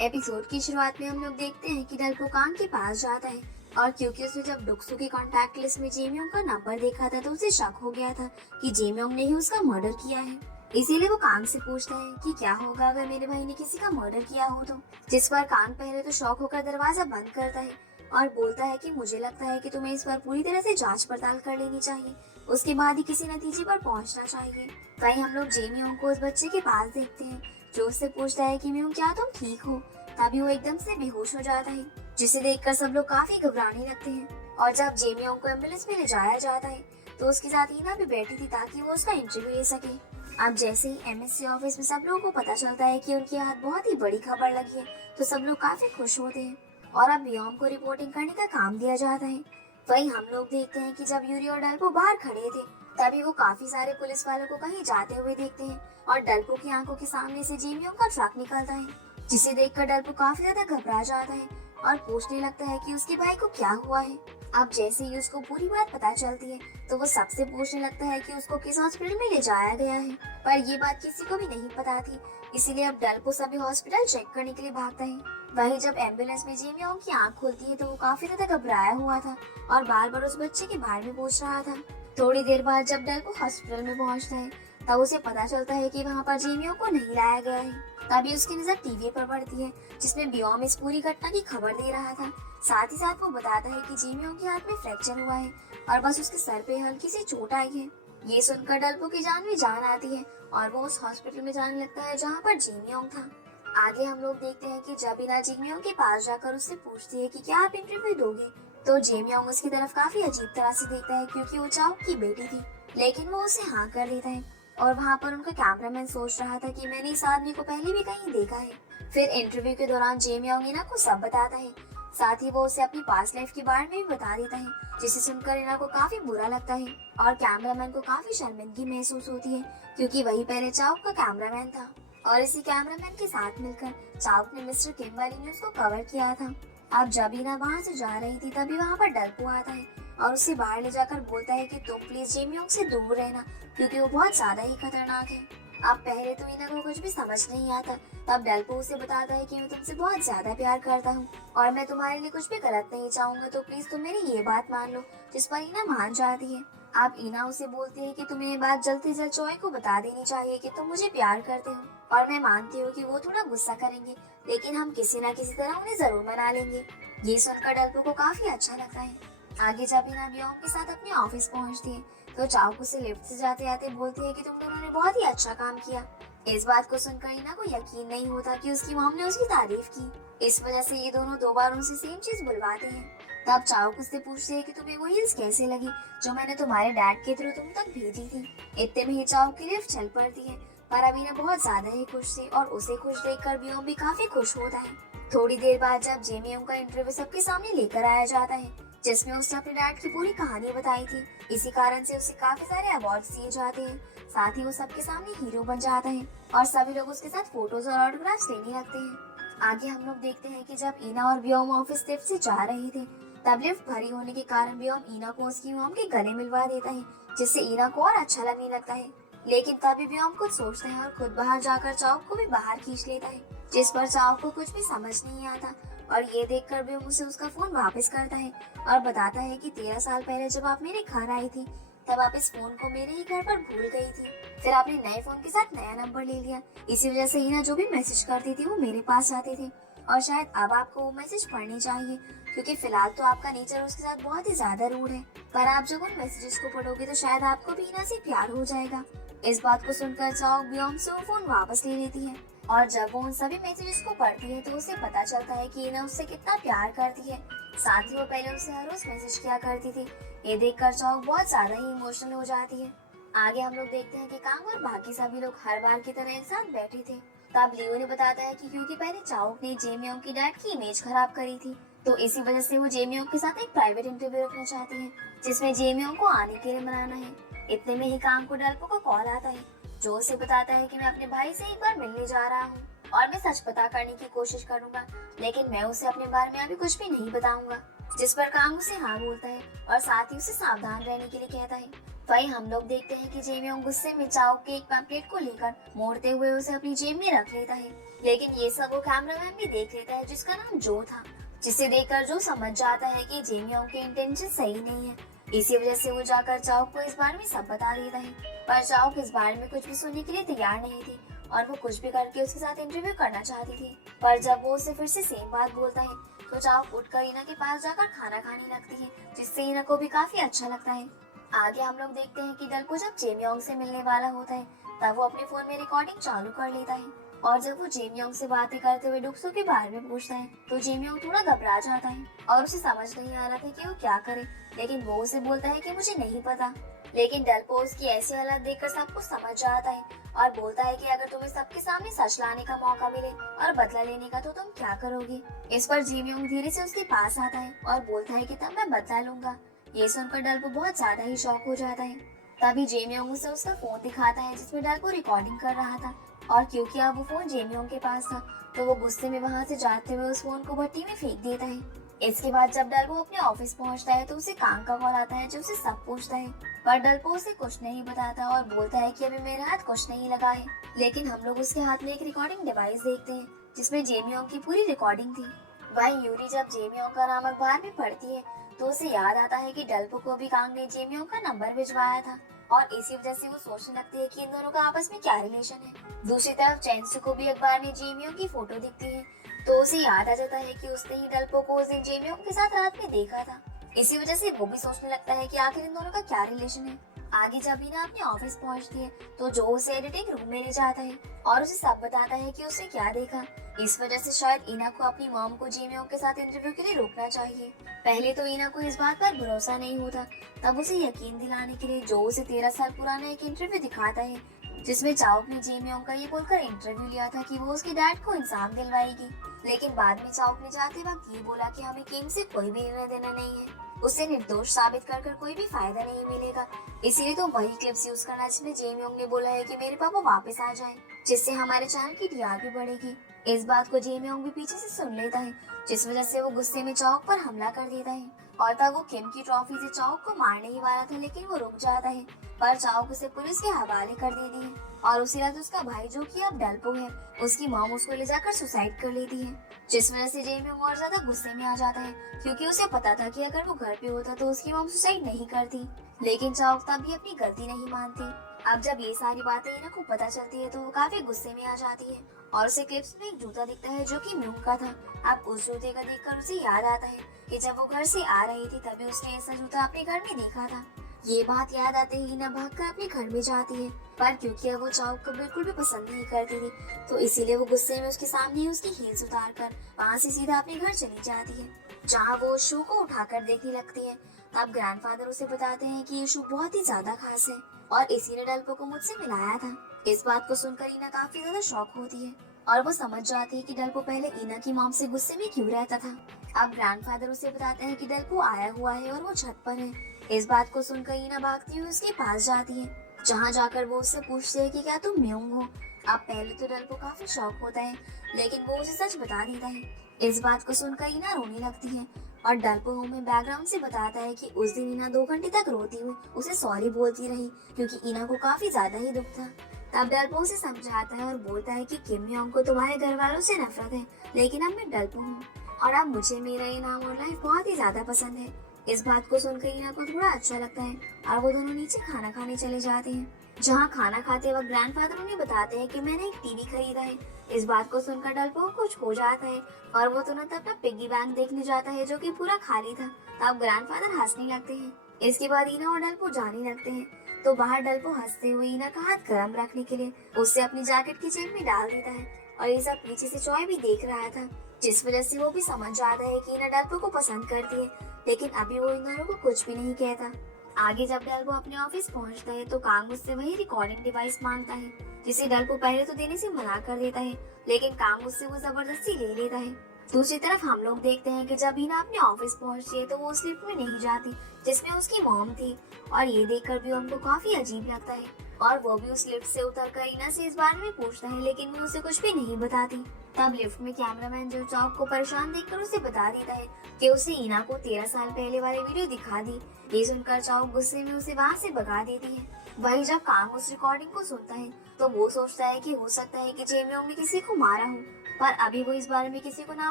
Episode की शुरुआत में हम लोग देखते हैं कि डल्पो कांग के पास जाता है और क्योंकि उसने जब डुक्सू के कॉन्टैक्ट लिस्ट में जेमियोंग का नंबर देखा था तो उसे शक हो गया था कि जेमियोंग ने ही उसका मर्डर किया है। इसीलिए वो कांग से पूछता है कि क्या होगा अगर मेरे भाई ने किसी का मर्डर किया हो तो। जिस पर कांग पहले तो शॉक होकर दरवाजा बंद करता है और बोलता है कि मुझे लगता है कि तुम्हें इस पर पूरी तरह से जांच पड़ताल कर लेनी चाहिए, उसके बाद ही किसी नतीजे पर पहुंचना चाहिए। वहीं हम लोग जेमियोंग को उस बच्चे के पास देखते हैं जो उससे पूछता है कि म्यूंग क्या तुम ठीक हो। तभी वो एकदम से बेहोश हो जाता है, जिसे देखकर सब लोग काफी घबराने लगते हैं। और जब जेमियोंग को एम्बुलेंस में ले जाया जाता है तो उसके साथ ईना भी बैठी थी ताकि वो उसका इंटरव्यू ले सके। अब जैसे ही एमएससी ऑफिस में सब लोगों को पता चलता है कि उनके हाथ बहुत ही बड़ी खबर लगी है तो सब लोग काफी खुश होते हैं और अब बियोम को रिपोर्टिंग करने का काम दिया जाता है। वहीं हम लोग देखते हैं कि जब यूरी और डल्पो बाहर खड़े थे तभी वो काफी सारे पुलिस वालों को कहीं जाते हुए देखते हैं और डल्पो की आंखों के सामने से जेमियोंग का ट्रक निकलता है, जिसे देखकर डल्पो काफी ज्यादा घबरा जाता है और पूछने लगता है कि उसके भाई को क्या हुआ है। अब जैसे ही उसको पूरी बात पता चलती है तो वो सबसे पूछने लगता है कि उसको किस हॉस्पिटल में ले जाया गया है, पर ये बात किसी को भी नहीं पता थी। इसीलिए अब डल्पो सभी हॉस्पिटल चेक करने के लिए भागता है। वहीं जब एम्बुलेंस में जेमियोंग की आंख खुलती है तो वो काफी ज्यादा घबराया हुआ था और बार बार उस बच्चे के बारे में पूछ रहा था। थोड़ी देर बाद जब डल्पो हॉस्पिटल में पहुंचता है तब उसे पता चलता है कि वहां पर जेमियोंग को नहीं लाया गया है। तभी उसकी नजर टीवी पर पड़ती है जिसमें बियोम इस पूरी घटना की खबर दे रहा था। साथ ही साथ वो बताता है कि जेमियोंग के हाथ में फ्रैक्चर हुआ है और बस उसके सर पे हल्की सी चोट आई है। ये सुनकर डल्पो की जान में जान आती है और वो उस हॉस्पिटल में जाने लगता है जहाँ पर जेमियोंग था। आगे हम लोग देखते हैं कि जब इना जेमियोंग के पास जाकर उससे पूछती है कि क्या आप इंटरव्यू दोगे तो जेमियोंग उसकी तरफ काफी अजीब तरह से देखता है क्योंकि वो चाओ की बेटी थी, लेकिन वो उसे हाँ कर देता है। और वहाँ पर उनका कैमरामैन सोच रहा था कि मैंने इस आदमी को पहले भी कहीं देखा है। फिर इंटरव्यू के दौरान जेमियोंग इना को सब बताता है, साथ ही वो उसे अपनी पास्ट लाइफ के बारे में भी बता देता है, जिसे सुनकर इना को काफी बुरा लगता है और कैमरामैन को काफी शर्मिंदगी महसूस होती है क्योंकि वही पहले चाउक का कैमरामैन था और इसी कैमरामैन के साथ मिलकर चाउक ने मिस्टर किम वाली न्यूज को कवर किया था। अब जब इना वहाँ से जा रही थी तभी वहाँ पर डल्पो आता है और उससे बाहर ले जाकर बोलता है कि तुम प्लीज जेमियोंग से दूर रहना क्योंकि वो बहुत ज्यादा ही खतरनाक है। अब पहले तो इना को कुछ भी समझ नहीं आता, तब डल्पो उसे बताता है कि मैं तुमसे बहुत ज्यादा प्यार करता हूँ और मैं तुम्हारे लिए कुछ भी गलत नहीं चाहूंगा, तो प्लीज तुम मेरी ये बात मान लो। जिस पर इना मान जाती है। अब इना उसे बोलती है कि तुम्हें ये बात जल्द से जल्द चॉय को बता देनी चाहिए कि तुम मुझे प्यार करते हो और मैं मानती हूँ कि वो थोड़ा गुस्सा करेंगे लेकिन हम किसी न किसी तरह उन्हें जरूर मना लेंगे। ये सुनकर डल्पो को काफी अच्छा लगता है। आगे जब इना बियोम के साथ अपने ऑफिस पहुंचती है तो चाउक उसे लिफ्ट से जाते आते बोलती है कि तुम दोनों ने बहुत ही अच्छा काम किया। इस बात को सुनकर इना को यकीन नहीं होता कि उसकी मॉम ने उसकी तारीफ की। इस वजह से ये दोनों दो बार उनसे सेम चीज बुलवाते हैं। तब चाउक उससे पूछते है कि तुम्हें वो हील्स कैसे लगी जो मैंने तुम्हारे डैड के थ्रू तुम तक भेजी थी। इतने में ही चाउक की लिफ्ट चल पड़ती है, पर अभी ना बहुत ज्यादा ही खुश थी और उसे खुश देखकर बियोम भी काफी खुश होता है। थोड़ी देर बाद जब जेमियोंग का इंटरव्यू सबके सामने लेकर आया जाता है जिसमें उसने अपने डैड की पूरी कहानी बताई थी, इसी कारण से उसे काफी सारे अवार्ड्स दिए जाते हैं। साथ ही वो सबके सामने हीरो बन जाता है और सभी लोग उसके साथ फोटोज और ऑटोग्राफ्स लेने लगते हैं। आगे हम लोग देखते हैं कि जब ईना और बियोम ऑफिस लिफ्ट से जा रहे थे तब लिफ्ट भरी होने के कारण बियोम ईना को उसकी मॉम के गले मिलवा देता है, जिससे ईना को और अच्छा लगने लगता है। लेकिन तभी बियोम कुछ सोचता है और खुद बाहर जाकर चाउक को भी बाहर खींच लेता है, जिस पर चाउक को कुछ भी समझ नहीं आता और ये देखकर भी उसे उसका फोन वापस करता है और बताता है कि 13 साल पहले जब आप मेरे घर आई थी तब आप इस फोन को मेरे ही घर पर भूल गई थी, फिर आपने नए फोन के साथ नया नंबर ले लिया। इसी वजह से हिना जो भी मैसेज करती थी वो मेरे पास आते थे और शायद अब आपको वो मैसेज पढ़नी चाहिए क्योंकि फिलहाल तो आपका नेचर उसके साथ बहुत ही ज्यादा रूड है, पर आप जब उन मैसेजेस को पढ़ोगे तो शायद आपको भी हिना से प्यार हो जाएगा। इस बात को सुनकर चाओ बियोम से वो फोन वापस ले लेती है और जब वो उन सभी मैसेजेस को पढ़ती है तो उसे पता चलता है कि इना उससे कितना प्यार करती है। साथ ही वो पहले उसे हर रोज मैसेज किया करती थी। ये देखकर चाओ बहुत ज्यादा ही इमोशनल हो जाती है। आगे हम लोग देखते हैं कि कांग और बाकी सभी लोग हर बार की तरह एक साथ बैठे थे। तब लियो ने बताता है कि क्योंकि पहले चाओ ने जेमियोंग की डैड की इमेज खराब करी थी तो इसी वजह से वो जेमियोंग के साथ एक प्राइवेट इंटरव्यू रखना चाहती है जिसमें जेमियोंग को आने के लिए मनाना है। इतने में ही कांग को डल्पो का कॉल आता है जो उसे बताता है कि मैं अपने भाई से एक बार मिलने जा रहा हूँ और मैं सच पता करने की कोशिश करूंगा, लेकिन मैं उसे अपने बारे में अभी कुछ भी नहीं बताऊंगा। जिस पर कांग उसे हाँ बोलता है और साथ ही उसे सावधान रहने के लिए कहता है। वहीं हम लोग देखते हैं कि जेमियोंग गुस्से में चाओ के एक पैम्पलेट को लेकर मोड़ते हुए उसे अपनी जेब में रख लेता है। लेकिन ये सब वो कैमरामैन भी देख लेता है जिसका नाम जो था, जिसे देखकर जो समझ जाता है कि जेमियोंग के इंटेंशन सही नहीं है। इसी वजह से वो जाकर चाओ को इस बारे में सब बता देता है। पर चाओ इस बारे में कुछ भी सुनने के लिए तैयार नहीं थी और वो कुछ भी करके उसके साथ इंटरव्यू करना चाहती थी। पर जब वो उसे फिर से सेम बात बोलता है तो चाओ उठकर ईना के पास जाकर खाना खाने लगती है, जिससे ईना को भी काफी अच्छा लगता है। आगे हम लोग देखते हैं कि डल्पो जब जेमियोंग से मिलने वाला होता है तब वो अपने फोन में रिकॉर्डिंग चालू कर लेता है और जब वो जेमियोंग से बातें करते हुए डुक्सो के बारे में पूछता है तो जेमियोंग थोड़ा घबरा जाता है और उसे समझ नहीं आ रहा था कि वो क्या करे, लेकिन वो उसे बोलता है कि मुझे नहीं पता। लेकिन डल्पो उसकी ऐसी हालत देखकर सब कुछ समझ जाता है और बोलता है कि अगर तुम्हें सबके सामने सच लाने का मौका मिले और बदला लेने का तो तुम क्या करोगे। इस पर जेमियोंग धीरे से उसके पास आता है और बोलता है कि तब मैं बदला लूंगा। ये सुनकर डल्पो बहुत ज्यादा ही शॉक हो जाता है। तभी जेमियोंग उसे उसका फोन दिखाता है जिसमें डल्पो रिकॉर्डिंग कर रहा था और क्योंकि अब वो फोन जेमियोंग के पास था तो वो गुस्से में वहां से जाते हुए उस फोन को भट्टी में फेंक देता है। इसके बाद जब डल्पो अपने ऑफिस पहुंचता है तो उसे कांग का कॉल आता है जो उसे सब पूछता है। पर डल्पो उसे कुछ नहीं बताता और बोलता है कि अभी मेरे हाथ कुछ नहीं लगा है। लेकिन हम लोग उसके हाथ में एक रिकॉर्डिंग डिवाइस देखते हैं जिसमें जेमियोंग की पूरी रिकॉर्डिंग थी। वहीं यूरी जब जेमियोंग का नाम अखबार में पढ़ती है तो उसे याद आता है कि डल्पो को भी कांग ने जेमियोंग का नंबर भिजवाया था और इसी वजह से वो सोचने लगती है कि इन दोनों का आपस में क्या रिलेशन है। दूसरी तरफ चैंसू को भी अखबार में जेमियोंग की फोटो दिखती है तो उसे याद आ जाता है कि उसने ही डल्पो को उस दिन जेमियोंग के साथ रात में देखा था। इसी वजह से वो भी सोचने लगता है कि आखिर इन दोनों का क्या रिलेशन है। आगे जब ईना अपने ऑफिस पहुंचती है तो जो उसे एडिटिंग रूम में ले जाता है और उसे सब बताता है कि उसने क्या देखा। इस वजह से शायद ईना को अपनी मॉम को जेमियोंग के साथ इंटरव्यू के लिए रोकना चाहिए। पहले तो ईना को इस बात पर भरोसा नहीं होता, तब उसे यकीन दिलाने के लिए जो उसे 13 साल पुराना एक इंटरव्यू दिखाता है जिसमें चाओ ने जेमियोंग का ये बोलकर इंटरव्यू लिया था कि वो उसके डैड को इंसाफ दिलवाएगी। लेकिन बाद में चाओ ने जाते वक्त ये बोला कि हमें किम से कोई भी लेना देना नहीं है, उसे निर्दोष साबित कर कोई भी फायदा नहीं मिलेगा। इसीलिए तो वही क्लिप्स यूज करना जिसमें जेमियोंग ने बोला है कि मेरे पापा वापस आ जाएं, जिससे हमारे चैनल की टीआरपी बढ़ेगी। इस बात को जेमियोंग भी पीछे से सुन लेता है जिस वजह से वो गुस्से में चाओ पर हमला कर देता है और तब वो किम की ट्रॉफी से चाओ को मारने ही वाला था लेकिन वो रुक जाता है। पर चाओ उसे पुलिस के हवाले कर देती है और उसी रात उसका भाई जो कि अब डल्पो है उसकी मॉम उसको ले जाकर सुसाइड कर लेती है, जिस वजह से जेमियोंग और ज्यादा गुस्से में आ जाता है क्योंकि उसे पता था कि अगर वो घर पे होता तो उसकी मॉम सुसाइड नहीं करती। लेकिन चाओ तब भी अपनी गलती नहीं मानती। अब जब ये सारी बातें ईना को पता चलती है तो वो काफी गुस्से में आ जाती है और उसे क्लिप्स में एक जूता दिखता है जो कि म्यूंग का था। अब उस जूते का देखकर उसे याद आता है कि जब वो घर से आ रही थी तभी उसने ऐसा जूता अपने घर में देखा था। ये बात याद आते ही ईना भागकर अपने घर में जाती है, पर क्योंकि अब वो चाओ को बिल्कुल भी पसंद नहीं करती थी तो इसीलिए वो गुस्से में उसके सामने ही उसकी हील्स उतार कर वहाँ से सीधा अपने घर चली जाती है, जहाँ वो शू को उठाकर देखने लगती है। तब ग्रैंडफादर उसे बताते हैं कि ये शू बहुत ही ज्यादा खास है और इसी ने डल्पो को मुझसे मिलाया था। इस बात को सुनकर ईना काफी ज्यादा शॉक होती है और वो समझ जाती है कि डल्पो पहले ईना की मॉम से गुस्से में क्यों रहता था। अब ग्रैंडफादर उसे बताते हैं कि डल्पो आया हुआ है और वो छत पर है। इस बात को सुनकर ईना भागती हुई उसके पास जाती है, जहाँ जाकर वो उससे पूछती है कि क्या तुम म्यूंग हो। अब पहले तो डल्पो काफी शॉक होता है लेकिन वो उसे सच बता देता है। इस बात को सुनकर ईना रोने लगती है और डल्पो हमें बैकग्राउंड से बताता है कि उस दिन ईना 2 घंटे तक रोती हुई उसे सॉरी बोलती रही क्योंकि ईना को काफी ज्यादा ही दुख था। तब डल्पो उसे समझाता है और बोलता है कि किम योंग को तुम्हारे घर वालों से नफरत है लेकिन अब मैं डल्पो हूँ और अब मुझे मेरा ये नाम और लाइफ बहुत ही ज्यादा पसंद है। इस बात को सुनकर ईना को थोड़ा अच्छा लगता है और वो दोनों नीचे खाना खाने चले जाते हैं, जहाँ खाना खाते वक्त ग्रैंडफादर उन्हें बताते हैं कि मैंने एक टीवी खरीदा है। इस बात को सुनकर डल्पो को कुछ हो जाता है और वो तुरंत अपना पिग्गी बैंक देखने जाता है जो कि पूरा खाली था। तब ग्रैंडफादर हंसने लगते हैं। इसके बाद ईना और डल्पो जाने लगते हैं तो बाहर डल्पो हंसते हुए ईना का हाथ गर्म रखने के लिए उससे अपनी जैकेट की जेब में डाल देता है और ये सब पीछे से चॉय भी देख रहा था, जिस वजह से वो भी समझ जाता है कि ईना डल्पो को पसंद करती है, लेकिन अभी वो इन दोनों को कुछ भी नहीं कहता। आगे जब डल्पो अपने ऑफिस पहुंचता है तो कांग उससे वही रिकॉर्डिंग डिवाइस मांगता है जिसे डल्पो पहले तो देने से मना कर देता है लेकिन कांग उससे वो जबरदस्ती ले लेता है। दूसरी तरफ हम लोग देखते हैं कि जब ईना अपने ऑफिस पहुंचती है तो वो उस लिफ्ट में नहीं जाती जिसमें उसकी मॉम थी और ये देखकर भी उनको काफी अजीब लगता है और वो भी उस लिफ्ट से उतर कर ईना से इस बारे में पूछता है, लेकिन वो उसे कुछ भी नहीं बताती। तब लिफ्ट में कैमरामैन जो चाओ को परेशान देखकर उसे बता देता है कि उसे ईना को 13 साल पहले वाली वीडियो दिखा दी। ये सुनकर चाओ गुस्से में उसे वहाँ से भगा देती है। वही जब कांग उस रिकॉर्डिंग को सुनता है तो वो सोचता है कि हो सकता है कि जेमियोंग ने किसी को मारा हो, पर अभी वो इस बारे में किसी को ना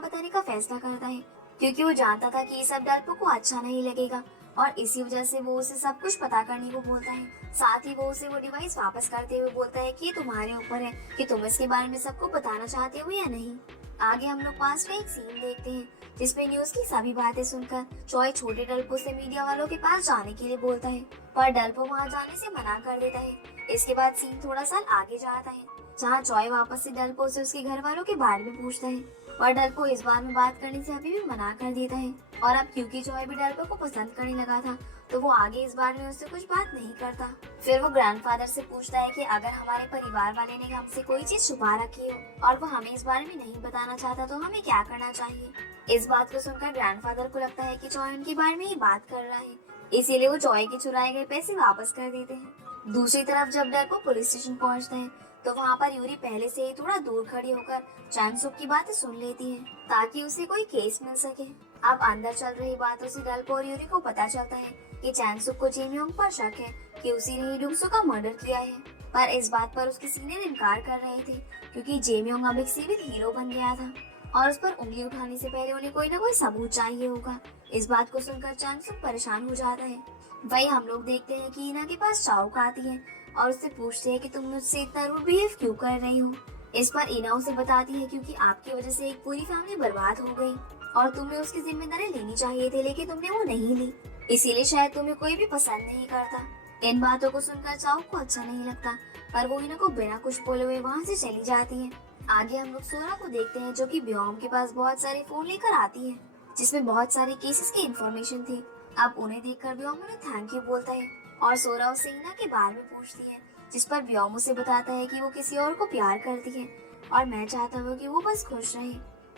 बताने का फैसला करता है, क्योंकि वो जानता था कि ये सब डल्पो को अच्छा नहीं लगेगा और इसी वजह से वो उसे सब कुछ पता करने को बोलता है। साथ ही वो उसे वो डिवाइस वापस करते हुए बोलता है कि ये तुम्हारे ऊपर है कि तुम इसके बारे में सबको बताना चाहते हो या नहीं। आगे हम लोग पास में एक सीन देखते हैं जिसमें न्यूज की सभी बातें सुनकर चॉय छोटे डल्पो से मीडिया वालों के पास जाने के लिए बोलता है, पर डल्पो वहाँ जाने से मना कर देता है। इसके बाद सीन थोड़ा साल आगे जाता है जहाँ चॉय वापस से डल्पो से उसके घर वालों के बारे में पूछता है, पर डल्पो इस बार में बात करने से अभी भी मना कर देता है। और अब क्योंकि जॉय भी डल्पो को पसंद करने लगा था तो वो आगे इस बारे में उससे कुछ बात नहीं करता। फिर वो ग्रैंडफादर से पूछता है कि अगर हमारे परिवार वाले ने हमसे कोई चीज छुपा रखी हो और वो हमें इस बारे में नहीं बताना चाहता तो हमें क्या करना चाहिए। इस बात को सुनकर ग्रैंडफादर को लगता है कि जॉय उनके बारे में ही बात कर रहा है, इसीलिए वो जॉय के चुराए गए पैसे वापस कर देते हैं। दूसरी तरफ जब डल्पो पुलिस स्टेशन पहुंचता है तो वहाँ पर यूरी पहले से ही थोड़ा दूर खड़ी होकर चैंगसुक की बातें सुन लेती है ताकि उसे कोई केस मिल सके। अब अंदर चल रही बातों से डल्पो और यूरी को पता चलता है कि चैंगसुक को जेमियोंग पर शक है कि उसी ने ही डुंगसो का मर्डर किया है, पर इस बात पर उसके सीनियर इनकार कर रहे थे क्योंकि जेमियोंग अब एक सिविल हीरो बन गया था और उस पर उंगली उठाने से पहले उन्हें कोई ना कोई सबूत चाहिए होगा। इस बात को सुनकर चैंगसुक परेशान हो जाता है। वही हम लोग देखते हैं कि ईना के पास चाओ आती है और उससे पूछते हैं कि तुम मुझसे इतना रूड बिहेव क्यों कर रही हो। इस पर ईना उसे बताती है क्योंकि आपकी वजह से एक पूरी फैमिली बर्बाद हो गई और तुम्हें उसकी जिम्मेदारी लेनी चाहिए थी, लेकिन तुमने वो नहीं ली, इसीलिए शायद तुम्हें कोई भी पसंद नहीं करता। इन बातों को सुनकर चाओ को अच्छा नहीं लगता, पर वो ईना को बिना कुछ बोले हुए वहाँ से चली जाती है। आगे हम लोग सोरा को देखते हैं जो कि ब्योम के पास बहुत सारे फोन लेकर आती है जिसमें बहुत सारे केसेस की इंफॉर्मेशन थी। अब उन्हें देखकर ब्योम उन्हें थैंक यू बोलता है और सोरा उससे ईना के बारे में पूछती है, जिस पर ब्योम उसे बताता है कि वो किसी और को प्यार करती है और मैं चाहता हूँ कि वो बस खुश रहे।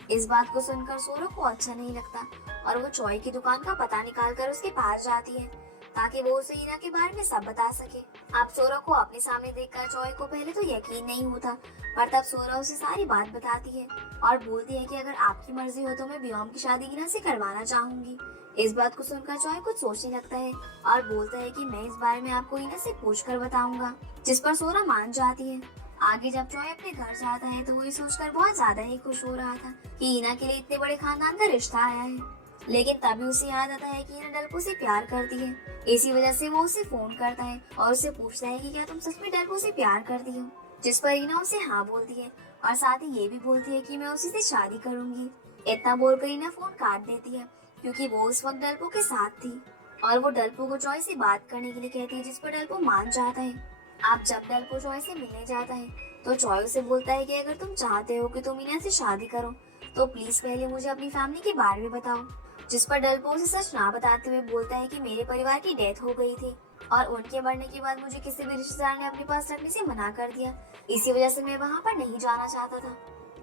इस बात को सुनकर सोरा को अच्छा नहीं लगता और वो चॉय की दुकान का पता निकाल कर उसके पास जाती है ताकि वो उसे ईना के बारे में सब बता सके। अब सोरा को अपने सामने देखकर चॉय को पहले तो यकीन नहीं होता, पर तब सोरा उसे सारी बात बताती है और बोलती है कि अगर आपकी मर्जी हो तो मैं ब्योम की शादी ईना से करवाना चाहूंगी। इस बात को सुनकर चॉय कुछ सोचने लगता है और बोलता है कि मैं इस बारे में आपको ईना से पूछ कर बताऊंगा, जिस पर सोरा मान जाती है। आगे जब चॉय अपने घर जाता है तो वो ये सोचकर बहुत ज्यादा ही खुश हो रहा था कि ईना के लिए इतने बड़े खानदान का रिश्ता आया है, लेकिन तभी उसे याद आता है कि ईना डल्पो से प्यार करती है। इसी वजह से वो उसे फोन करता है और उससे पूछता है कि क्या तुम सच में डल्पो से प्यार करती हो, जिस पर ईना उसे हाँ बोलती है और साथ ही ये भी बोलती है कि मैं उसी से शादी करूंगी। इतना बोलकर ईना फोन काट देती है क्योंकि वो उस वक्त डल्पो के साथ थी और वो डल्पो को चॉय से बात करने के लिए कहती है, जिस पर डल्पो मान जाता है। अब जब डल्पो चॉय से मिलने जाता है तो चॉय उसे बोलता है कि अगर तुम चाहते हो कि तुम ईना से शादी करो तो प्लीज पहले मुझे अपनी फैमिली के बारे में बताओ, जिस पर डल्पो उसे सच ना बताते हुए बोलता है कि मेरे परिवार की डेथ हो गई थी और उनके मरने के बाद मुझे किसी भी रिश्तेदार ने अपने पास रखने से मना कर दिया, इसी वजह से मैं वहाँ पर नहीं जाना चाहता था।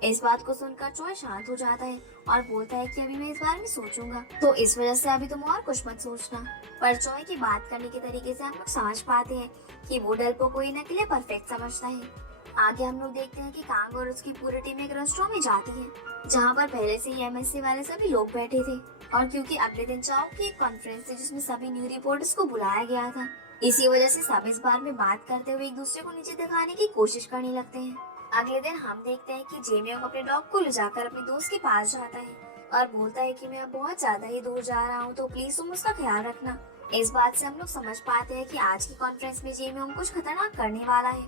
इस बात को सुनकर चॉय शांत हो जाता है और बोलता है कि अभी मैं इस बारे में सोचूंगा, तो इस वजह से अभी तुम और कुछ मत सोचना। पर चॉय की बात करने के तरीके से हम लोग समझ पाते हैं कि वो डल्पो को ईना के लिए परफेक्ट समझता है। आगे हम लोग देखते हैं कि कांग और उसकी पूरी टीम एक रेस्टोरेंट में जाती है जहाँ पर पहले से ही एमएससी वाले सभी लोग बैठे थे और क्योंकि अगले दिन चाओ की एक कॉन्फ्रेंस थी जिसमें सभी न्यू रिपोर्टर्स को बुलाया गया था, इसी वजह से सब इस बारे में बात करते हुए एक दूसरे को नीचे दिखाने की कोशिश करने लगते हैं। अगले दिन हम देखते हैं कि जेमियोंग अपने डॉग को ले जाकर अपने दोस्त के पास जाता है और बोलता है कि मैं अब बहुत ज्यादा ही दूर जा रहा हूँ, तो प्लीज तुम उसका ख्याल रखना। इस बात से हम लोग समझ पाते हैं कि आज की कॉन्फ्रेंस में जेमियोंग कुछ खतरनाक करने वाला है।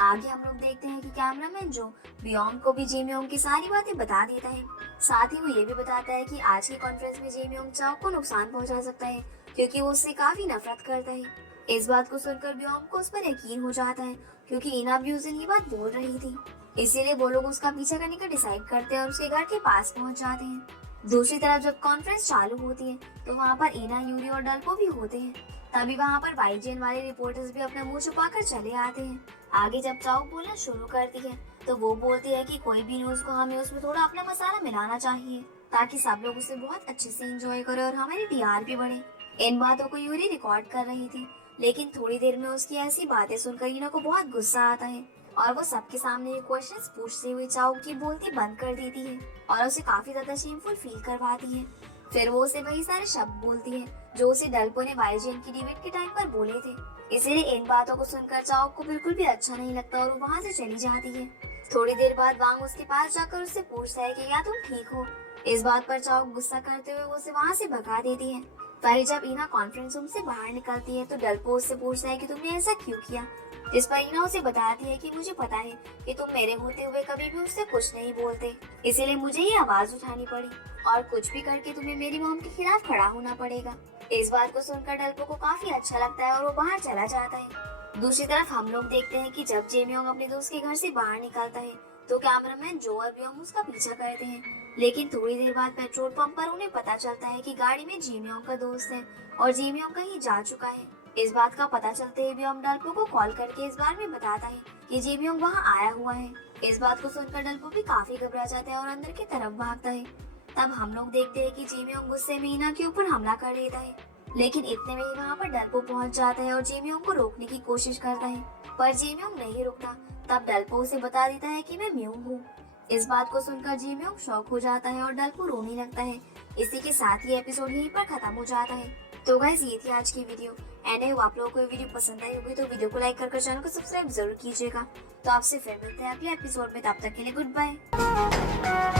आगे हम लोग देखते हैं कि कैमरामैन जो ब्योम को भी जेमियोंग की सारी बातें बता देता है, साथ ही वो ये भी बताता है कि आज की कॉन्फ्रेंस में जेमियोंग चाओ को नुकसान पहुंचा सकता है क्योंकि वो उससे काफी नफरत करता है। इस बात को सुनकर ब्योम को उस पर यकीन हो जाता है क्योंकि ईना भी उस दिन ये बात बोल रही थी, इसीलिए वो लोग उसका पीछा करने का डिसाइड करते हैं और उसके घर के पास पहुंच जाते हैं। दूसरी तरफ जब कॉन्फ्रेंस चालू होती है तो वहाँ पर ईना, यूरी और डल्पो भी होते हैं। तभी वहाँ पर वाईजेन वाले रिपोर्टर्स भी अपना मुंह छुपाकर चले आते हैं। आगे जब चाओ बोलना शुरू करती है तो वो बोलती है कि कोई भी न्यूज को हमें उसमें थोड़ा अपना मसाला मिलाना चाहिए ताकि सब लोग उसे बहुत अच्छे से एंजॉय करें और हमारी टीआरपी बढ़े। इन बातों को यूरी रिकॉर्ड कर रही थी लेकिन थोड़ी देर में उसकी ऐसी बातें सुनकर ईना को बहुत गुस्सा आता है और वो सबके सामने क्वेश्चंस पूछते हुए चाओ की बोलती बंद कर देती है और उसे काफी ज्यादा शेमफुल फील करवाती है। फिर वो उसे वही सारे शब्द बोलती है जो उसे डल्पो ने वाईजेन की डिबेट के टाइम पर बोले थे। इसीलिए इन बातों को सुनकर चाओ को बिल्कुल भी अच्छा नहीं लगता और वो वहाँ से चली जाती है। थोड़ी देर बाद वांग उसके पास जाकर उससे पूछता है कि क्या तुम ठीक हो। इस बात पर चाओ गुस्सा करते हुए उसे वहाँ से भगा देती है। वही जब ईना कॉन्फ्रेंस रूम से बाहर निकलती है तो डल्पो उससे पूछता है कि तुमने ऐसा क्यों किया। जिस पर ईना उसे बताती है कि मुझे पता है कि तुम मेरे होते हुए कभी भी उससे कुछ नहीं बोलते, इसीलिए मुझे ये आवाज उठानी पड़ी और कुछ भी करके तुम्हें मेरी मॉम के खिलाफ खड़ा होना पड़ेगा। इस बात को सुनकर डल्पो को काफी अच्छा लगता है और वो बाहर चला जाता है। दूसरी तरफ हम लोग देखते हैं कि जब जेमियोंग अपने दोस्त के घर से बाहर निकलता है तो कैमरामैन जो और ब्योम उसका पीछा करते हैं। लेकिन थोड़ी देर बाद पेट्रोल पंप पर उन्हें पता चलता है कि गाड़ी में जेमियोंग का दोस्त है और जेमियोंग कहीं जा चुका है। इस बात का पता चलते ही ब्योम डल्पो को कॉल करके इस बारे में बताता है कि जेमियोंग वहाँ आया हुआ है। इस बात को सुनकर डल्पो भी काफी घबरा जाता है और अंदर की तरफ भागता है। तब हम लोग देखते हैं कि जेमियोंग गुस्से में ईना के ऊपर हमला कर देता है, लेकिन इतने में ही वहाँ पर डल्पो पहुँच जाता है और जेमियोंग को रोकने की कोशिश करता है, पर जेमियोंग नहीं रुकता। तब डल्पो उसे बता देता है कि मैं म्यूंग हूँ। इस बात को सुनकर जेमियोंग शॉक हो जाता है और डल्पो रोने लगता है। इसी के साथ ही एपिसोड यहीं पर खत्म हो जाता है। तो गाइस ये थी आज की वीडियो एंड आप लोगों को ये वीडियो पसंद आई होगी तो वीडियो को लाइक कर चैनल को सब्सक्राइब जरूर कीजिएगा। तो आपसे फिर मिलते हैं अगले एपिसोड में, तब तक के लिए गुड बाय।